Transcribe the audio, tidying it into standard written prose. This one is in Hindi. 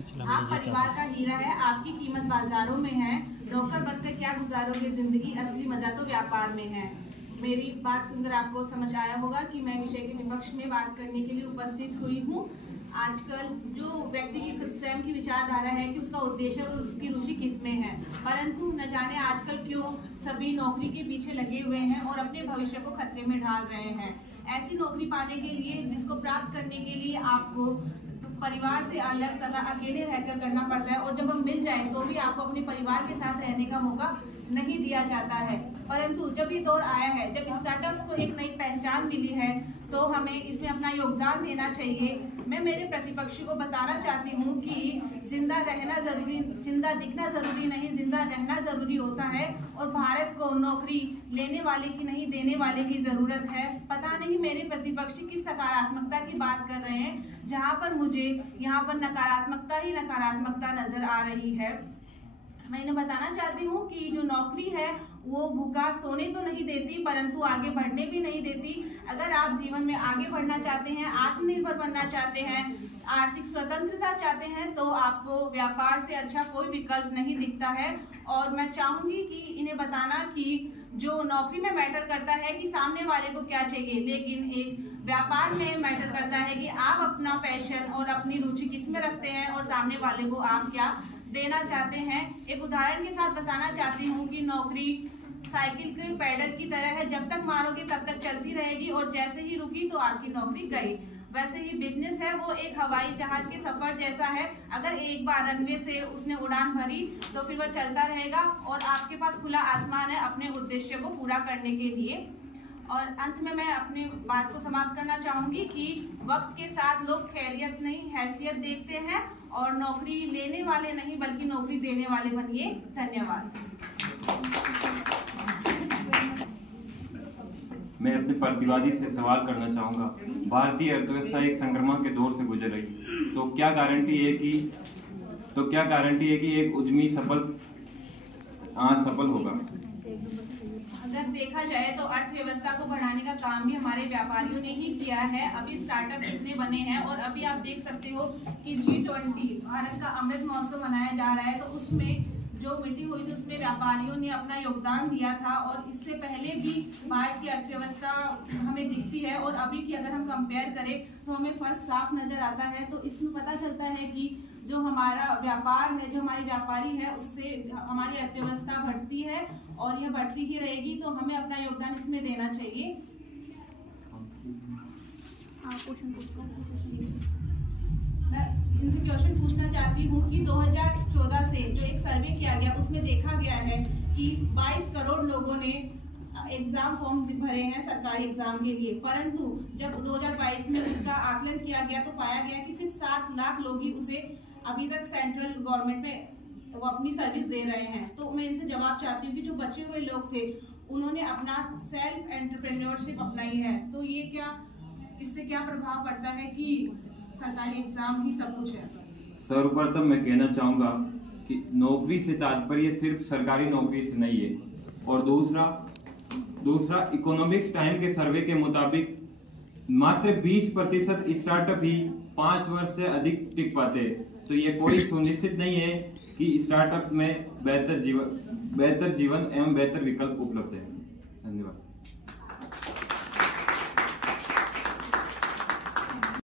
आप परिवार का हीरा है, आपकी कीमत बाजारों में है, नौकर बनकर क्या गुजारोगे जिंदगी, असली मजा तो व्यापार में है। मेरी बात सुनकर आपको समझ आया होगा कि मैं विषय के विपक्ष में बात करने के लिए उपस्थित हुई हूँ। आजकल जो व्यक्ति की स्वयं की विचारधारा है कि उसका उद्देश्य और उसकी रुचि किस में है, परंतु न जाने आजकल क्यों सभी नौकरी के पीछे लगे हुए हैं और अपने भविष्य को खतरे में डाल रहे हैं। ऐसी नौकरी पाने के लिए, जिसको प्राप्त करने के लिए आपको परिवार से अलग तथा अकेले रहकर करना पड़ता है, और जब हम मिल जाए तो भी आपको अपने परिवार के साथ रहने का मौका नहीं दिया जाता है। परंतु जब ये दौर आया है, जब स्टार्टअप्स को एक नई पहचान मिली है, तो हमें इसमें अपना योगदान देना चाहिए। मैं मेरे प्रतिपक्षी को बताना चाहती हूँ कि जिंदा रहना जरूरी, जिंदा दिखना जरूरी नहीं, जिंदा रहना जरूरी होता है। और भारत को नौकरी लेने वाले की नहीं, देने वाले की जरूरत है। पता नहीं मेरे प्रतिपक्षी किस सकारात्मकता की बात कर रहे हैं, जहाँ पर मुझे यहाँ पर नकारात्मकता ही नकारात्मकता नजर आ रही है। मैं इन्हें बताना चाहती हूँ कि जो नौकरी है वो भूखा सोने तो नहीं देती, परंतु आगे बढ़ने भी नहीं देती। अगर आप जीवन में आगे बढ़ना चाहते हैं, आत्मनिर्भर बनना चाहते हैं, आर्थिक स्वतंत्रता चाहते हैं, तो आपको व्यापार से अच्छा कोई विकल्प नहीं दिखता है। और मैं चाहूंगी कि इन्हें बताना कि जो नौकरी में मैटर करता है कि सामने वाले को क्या चाहिए, लेकिन एक व्यापार में मैटर करता है कि आप अपना पैशन और अपनी रुचि किस में रखते हैं और सामने वाले को आप क्या देना चाहते हैं। एक उदाहरण के साथ बताना चाहती हूँ कि नौकरी साइकिल के पैडल की तरह है, जब तक मारोगे तब तक चलती रहेगी और जैसे ही रुकी तो आपकी नौकरी गई। वैसे ही बिजनेस है वो एक हवाई जहाज के सफर जैसा है। अगर एक बार रनवे से उसने उड़ान भरी तो फिर वह चलता रहेगा और आपके पास खुला आसमान है अपने उद्देश्य को पूरा करने के लिए। और अंत में मैं अपनी बात को समाप्त करना चाहूंगी कि वक्त के साथ लोग खैरियत नहीं हैसियत देखते हैं, और नौकरी लेने वाले नहीं बल्कि नौकरी देने वाले बनिए। धन्यवाद। मैं अपने प्रतिवादी से सवाल करना चाहूंगा। भारतीय अर्थव्यवस्था एक संक्रमण के दौर से गुजर रही, तो क्या गारंटी है कि एक उद्यमी सफल होगा? अगर देखा जाए तो अर्थव्यवस्था को बढ़ाने का काम भी हमारे व्यापारियों ने ही किया है। अभी स्टार्टअप इतने बने हैं, और अभी आप देख सकते हो कि G20 भारत का अमृत महोत्सव मनाया जा रहा है, तो उसमें जो मीटिंग हुई थी उसमें व्यापारियों ने अपना योगदान दिया था। और इससे पहले भी भारत की अर्थव्यवस्था हमें दिखती है, और अभी की अगर हम कंपेयर करें तो हमें फर्क साफ नजर आता है। तो इसमें पता चलता है कि जो हमारा व्यापार है, जो हमारे व्यापारी है, उससे हमारी अर्थव्यवस्था बढ़ती है और यह बढ़ती ही रहेगी। तो हमें अपना योगदान इसमें देना चाहिए। मैं इनसे क्वेश्चन पूछना चाहती हूँ कि 2014 से जो एक सर्वे किया गया उसमें देखा गया है कि 22 करोड़ लोगों ने एग्जाम फॉर्म भरे हैं सरकारी एग्जाम के लिए, परंतु जब 2022 में उसका आकलन किया गया तो पाया गया कि सिर्फ 7 लाख लोग ही उसे अभी तक सेंट्रल गवर्नमेंट में वो अपनी सर्विस दे रहे हैं। तो मैं इनसे जवाब चाहती हूँ कि जो बचे हुए लोग थे उन्होंने अपना सेल्फ एंटरप्रेन्योरशिप अपनाई है, तो ये इससे क्या प्रभाव पड़ता है कि सरकारी एग्जाम ही सब कुछ है? सर्वप्रथम मैं कहना चाहूंगा कि नौकरी से तात्पर्य सिर्फ सरकारी नौकरी से नहीं है, और दूसरा इकोनॉमिक्स टाइम के सर्वे के मुताबिक मात्र 20% स्टार्टअप ही 5 वर्ष से अधिक टिक पाते हैं। तो ये कोई सुनिश्चित नहीं है कि स्टार्टअप में बेहतर जीवन एवं बेहतर विकल्प उपलब्ध है। धन्यवाद।